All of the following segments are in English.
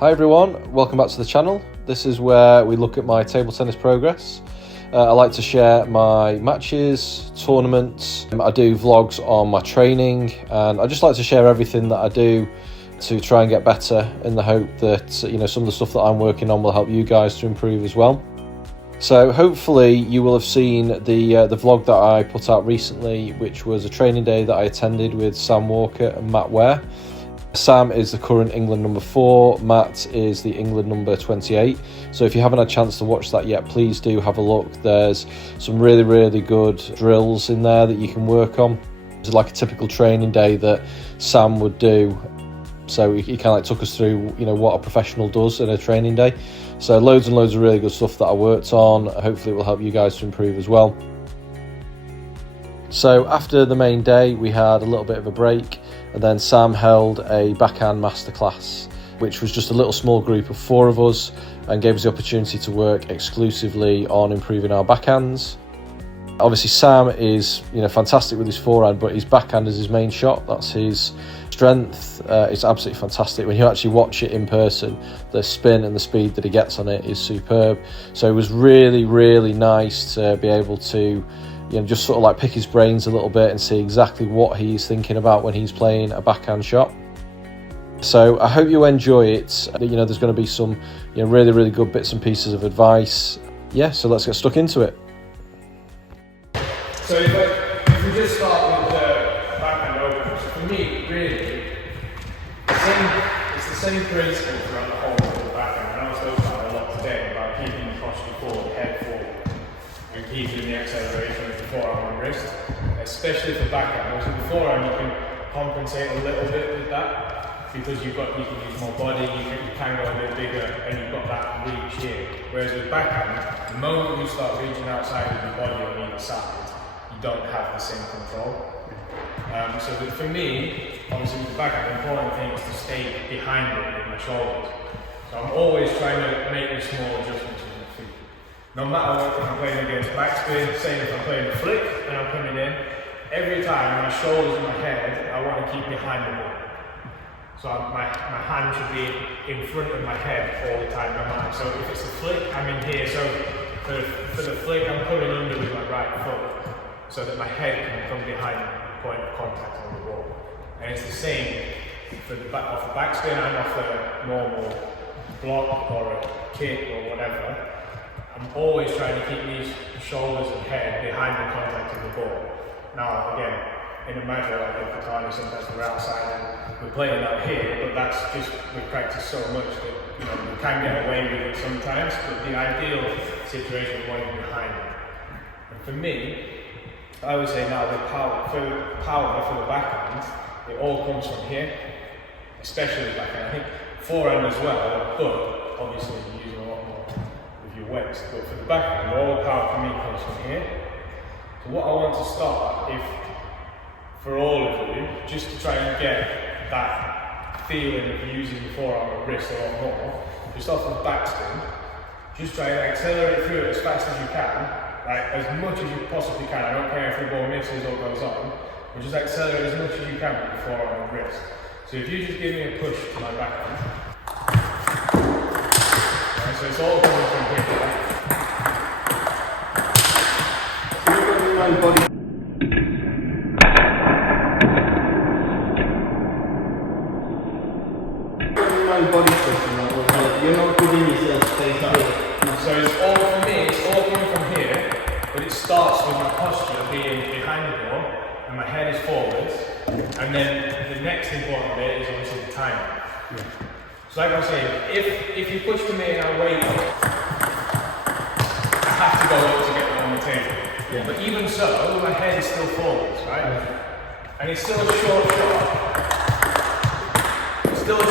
Hi everyone, welcome back to the channel. This is where we look at my table tennis progress. I like to share my matches, tournaments, I do vlogs on my training, and I just like to share everything that I do to try and get better, in the hope that some of the stuff that I'm working on will help you guys to improve as well. So hopefully you will have seen the vlog that I put out recently, which was a training day that I attended with Sam Walker and Matt Ware. Sam is the current England number 4, Matt is the England number 28. So if you haven't had a chance to watch that yet, please do have a look. There's some really good drills in there that you can work on. It's like a typical training day that Sam would do. So he kind of like took us through, what a professional does in a training day. So loads and loads of really good stuff that I worked on. Hopefully it will help you guys to improve as well. So after the main day, we had a little bit of a break, and then Sam held a backhand masterclass, which was just a little small group of 4 of us, and gave us the opportunity to work exclusively on improving our backhands. Obviously Sam is fantastic with his forehand, but his backhand is his main shot. That's his strength. It's absolutely fantastic. When you actually watch it in person, the spin and the speed that he gets on it is superb. So it was really nice to be able to just sort of like pick his brains a little bit and see exactly what he's thinking about when he's playing a backhand shot. So I hope you enjoy it. There's going to be some really good bits and pieces of advice. Yeah, so let's get stuck into it. So if we just start with the backhand open, so for me, really, it's the same principle throughout the whole of the backhand. And I was talking about a lot today about keeping the posture forward, head forward, and keeping the acceleration of the forearm and wrist, especially for backhand. Also, the forehand you can compensate a little bit with that because you can use more body, you can go a bit bigger, and you've got that reach here. Whereas with backhand, the moment you start reaching outside of your body on either side, you don't have the same control. So that for me, obviously with the backhand, the important thing is to stay behind it with my shoulders. So I'm always trying to make the small adjustments with my feet. No matter what, if I'm playing against backspin, same if I'm playing a flick and I'm coming in, every time my shoulders and my head, I want to keep behind the ball. So my hand should be in front of my head all the time, no matter. So if it's a flick, I'm in here. So for the flick, I'm putting under with my right foot, so that my head can come behind the point of contact on the ball. And it's the same for off the backspin and off a normal block or a kick or whatever. I'm always trying to keep these shoulders and head behind the contact of the ball. Now again, in a match like in Katani, sometimes we're outside and we're playing out here, but that's just, we practice so much that we can get away with it sometimes, but the ideal situation is going behind it. And for me, I would say now the power for the backhand, it all comes from here, especially the backhand. I think forehand as well, but obviously you're using a lot more with your weights. But for the backhand, all the power for me comes from here. So what I want to start, for all of you, just to try and get that feeling of using the forearm and wrist a lot more, just off of backspin, just try and accelerate through it as fast as you can. Right, as much as you possibly can. I don't care if the ball misses or goes on, but just accelerate as much as you can with the forearm and wrist. So if you just give me a push to my backhand, right, so it's all coming from here, right? So you're going to my body. Body position, you're not giving yourself space here. So it's all for me, it's all coming from here, but it starts with my posture being behind the ball and my head is forwards, and then the next important bit is obviously the timing. Yeah. So like I was saying, if you push to me and I wait, I have to go up to get on the table. Yeah. But even so, my head is still forwards, right? Yeah. And it's still a short shot. Still a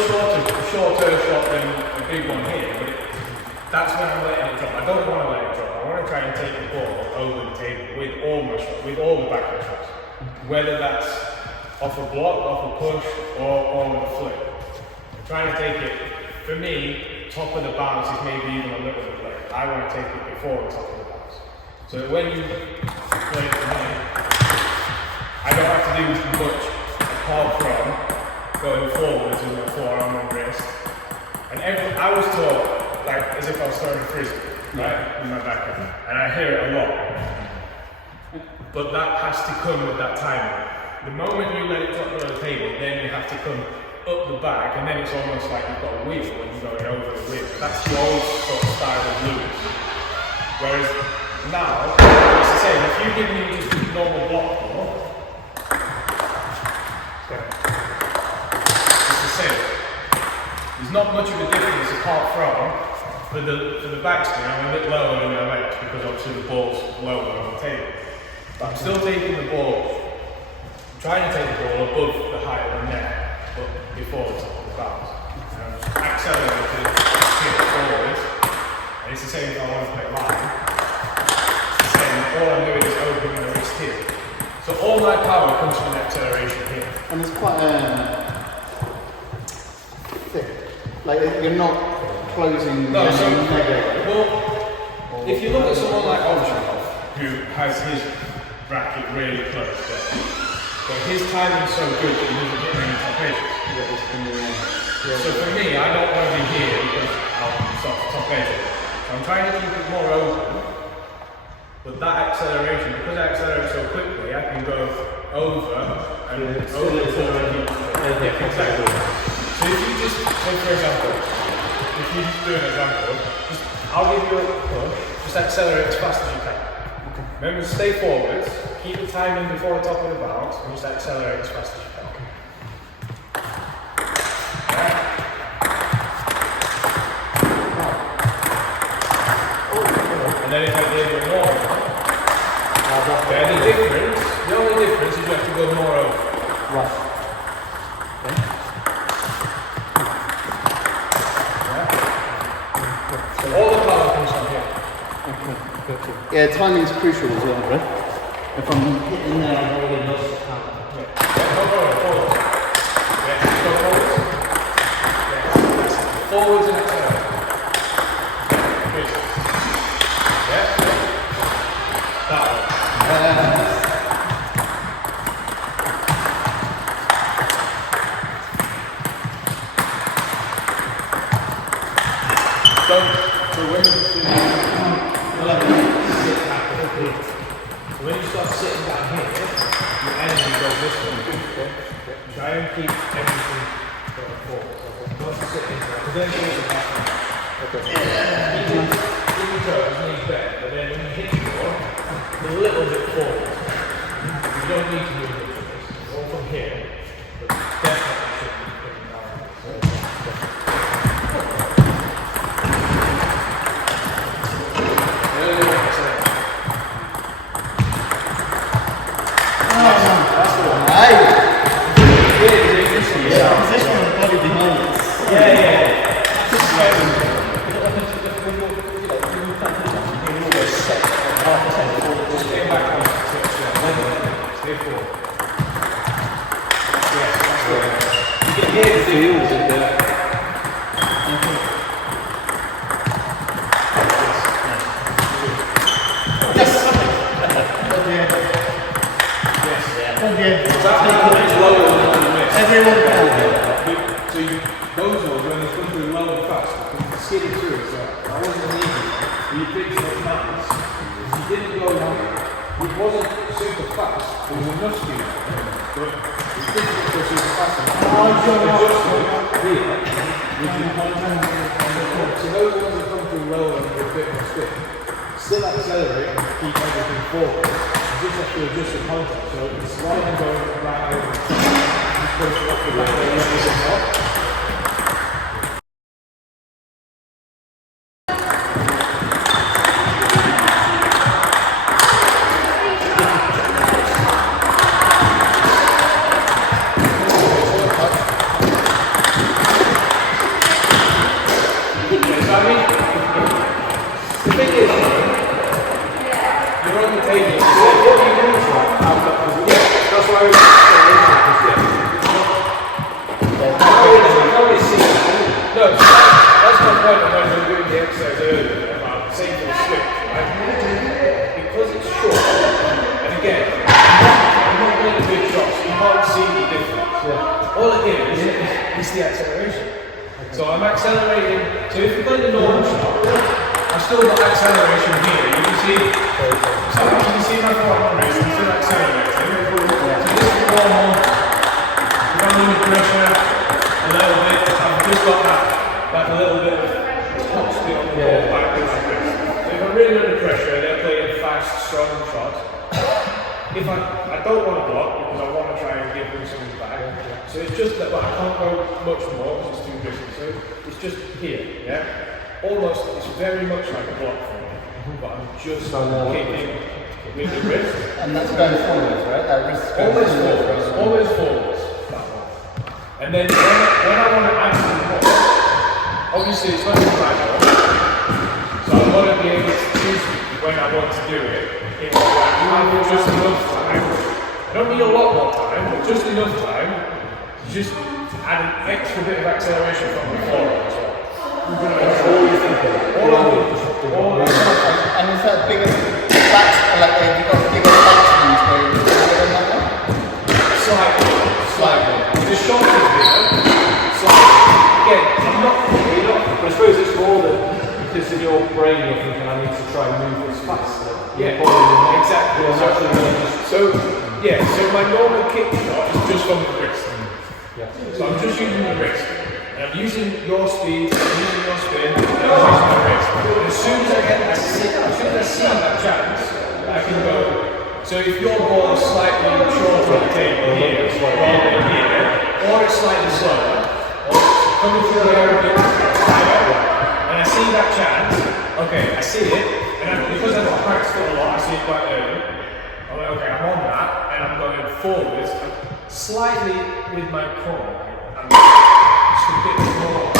shorter shot than a big one here, but that's when I'm letting it drop. I don't want to let it drop. I want to try and take the ball over the table with all my shots, with all the backhand shots. Whether that's off a block, off a push, or with a flick. I'm trying to take it, for me, top of the bounce is maybe even a little bit late. I want to take it before the top of the bounce. So that when you play it from here, I don't have to do much apart from going forwards with my forearm and wrist. I And I was taught like as if I was throwing a frisbee, right, in my backhand, and I hear it a lot. But that has to come with that timing. The moment you let it drop on the table, then you have to come up the back, and then it's almost like you've got a wheel when you're going over the wheel. That's the old sort of style of Lewis. Whereas now, it's the same. If you give me just a normal block ball, it's the same. There's not much of a difference apart from for the backspin, I'm a bit lower than my legs because obviously the ball's lower on the table. But I'm still taking the ball. I'm trying to take the ball above the height of the net, but before the top of the bounce. And I'm just accelerating it forwards. And it's the same if I want to play line. It's the same, all I'm doing is opening the wrist here. So all my power comes from the acceleration here. And it's quite thick. Like you're not closing no, so, mega. well, if you look at someone like Introfuction, who has his racket really close there, but his timing's so good that he doesn't hit any top edges. So for me, I don't want to be here because I'll start to top edge it. So I'm trying to keep it more open, but that acceleration, because I accelerate so quickly, I can go over and over the forward. Yeah, exactly. So if you just, so for example, if you just do an example, I'll give you a push, just accelerate as fast as you can. Okay. Remember, stay forwards, keep the timing before the top of the bounce, and just accelerate as fast as you can. Right. And then if I gave you more, the only difference is you have to go more over. Right. All the power comes from here. Yeah, timing is crucial as well, right? If I'm hitting there, I've already lost the power. Forwards. Yeah, go forwards. Yeah, forwards and accelerate. Good. Yeah. That one. So when you start sitting down here, your energy goes this way. Try and keep everything going forward. Not sitting there, because then it goes back. Keep your toes, knees bent, but then when you hit the ball, a little bit forward. You don't need to move it from this. All from here, but definitely shouldn't be putting down. Still accelerate and keep everything forward. You just have to adjust the contact. So it's rather than going right over the top, you just go up the back and everything off. So I'm accelerating, so if you're playing a normal shot, I've still got acceleration here. You can see, so you can see my forearm on wrist, I'm still accelerating. So this is normal. If I'm under pressure a little bit, I've just got that little bit of top speed on the ball back with my wrist. So if I'm really under pressure, they're playing fast, strong shots. If I don't want to block because I want to try and give them something back, so it's just that, but I can't go much more because it's too risky. So it's just here, yeah. Almost, it's very much like a block for me, but I'm just kicking with the wrist. And that's going forwards, right? That wrist Always forwards, always forwards. That one. And then when I want to add some more, obviously it's not the right one, so I want to be able to choose when I want to do it. If I have just enough time, I don't need a lot more time, but just enough time to just add an extra bit of acceleration from before as well. All and is that bigger back, like you've got bigger backswings where you're doing that one? Slightly. The shot is bigger, slightly. Again, I'm not, But I suppose it's more that because in your brain you're thinking I need to try and move this faster. yeah, exactly. So my normal kick shot is just on the wrist. So I'm just using the wrist. And I'm using your speed, I'm using your spin, and I'm using my wrist. And as soon as I see that chance, I can go. So if your ball is slightly shorter on the table here, rather than here, or it's slightly slower, or it's coming through the air a bit higher, and I see that chance, okay, I see it, and because I've practiced it a lot, I see it quite early. I'm like, okay, I'm on that, and I'm going forwards, slightly with my core. I'm just a bit more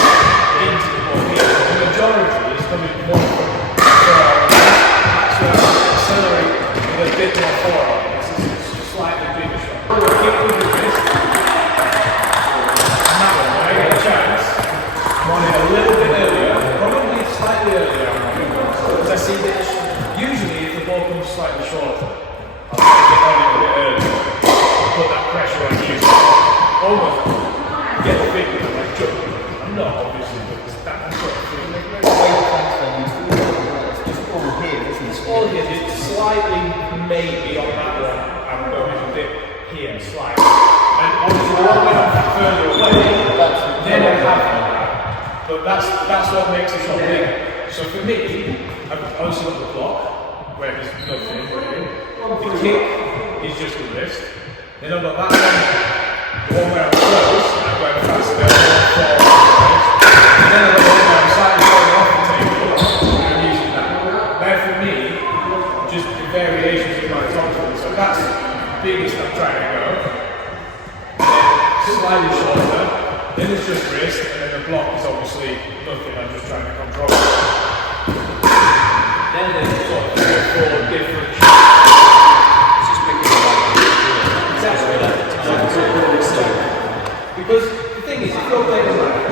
into the ball here. The majority is coming more from the forearm. That's where I accelerate with a bit more forearm. It's a slightly bigger shot. Kick with the wrist. And that one, when I get a chance, I'm on it a little bit earlier, probably slightly earlier. Because I see that usually if the ball comes slightly shorter, I'll try to get on it a bit earlier. Put that pressure on you. Almost get the big one, like jump. I'm not obviously, but that's what I feel. It's just all here, isn't it? It's all here. It's slightly maybe on that one. I'm going a bit here, slightly. And obviously the one when I'm further away, then I have that. But that's what makes it so big. So for me, I've obviously got the block, where there's nothing really. The kick is just the wrist. Then I've got that one, the one where I'm close, I'm going faster, and then I've got the one where I'm slightly going off the table, and I'm using that. Now for me, just the variations in my top. So that's the biggest I'm trying to go. And then slightly shorter, then it's just wrist, and then the block is obviously nothing, I'm just trying to control it. Then there's sort of 3 or 4 different shots. Because the thing is, if you're playing a match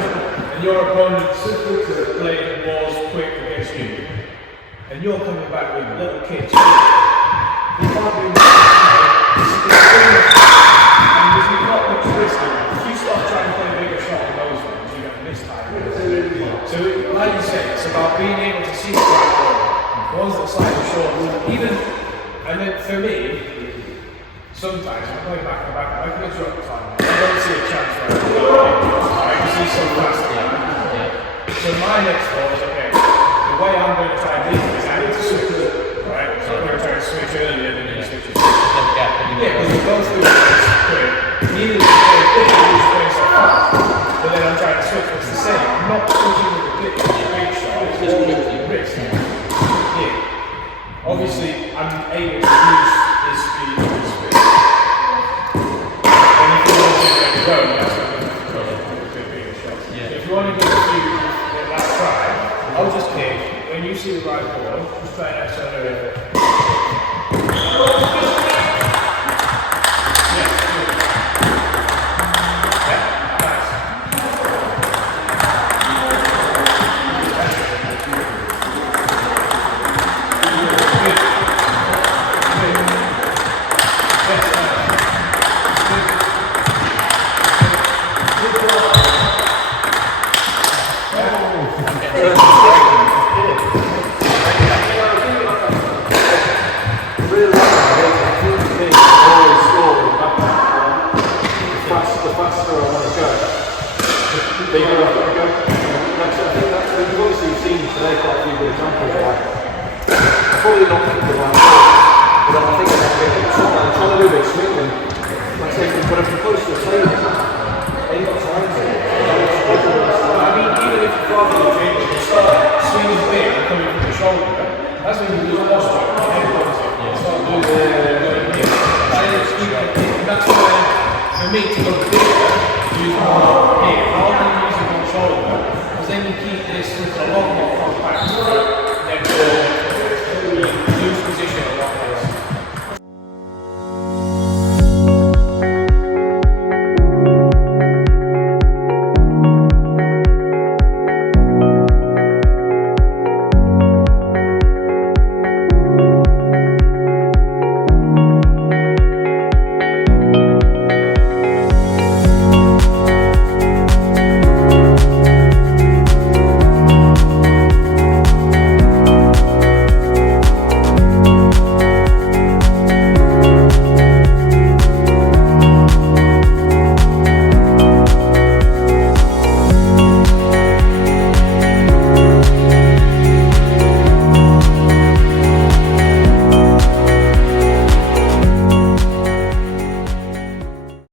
and your opponent's playing balls quick against you, and you're coming back with little kicks, you can't do much. And there's not much risk. If you start trying to play a bigger shot on those ones, you're going to miss time. So, like you said, it's about being able to see the right ball. The ones that are slightly short, and then for me, sometimes I'm going back and back, I can get you up the time. I don't see a chance where I can see so fast. So my next ball is, okay, the way I'm going to try and do this is I need to switch, right? So I'm going to try and switch earlier than you switch. Yeah, because it goes through this quick. Neither is very big, it's going so fast. But then I'm trying to switch, but it's the same. I'm not switching with the big shot, it's just with the wrist. Yeah. Obviously, I'm able to use this speed and this speed. And if you want to get ready to go, that's going to go with a bigger shot. If you want to get a few in that try, I'll just kick. When you see the right ball, just try and accelerate it. confident with my form. But I think I have to get up something. I'm trying to do it smoothly. Like I say, but if you're close to the table, ain't got time to. I mean, even if you're farther than the you start swinging big and coming from the shoulder, that's when you lose posture. Start doing that's why, for me, to go bigger, use one here, rather than using one shoulder, because then you keep this a lot more compact.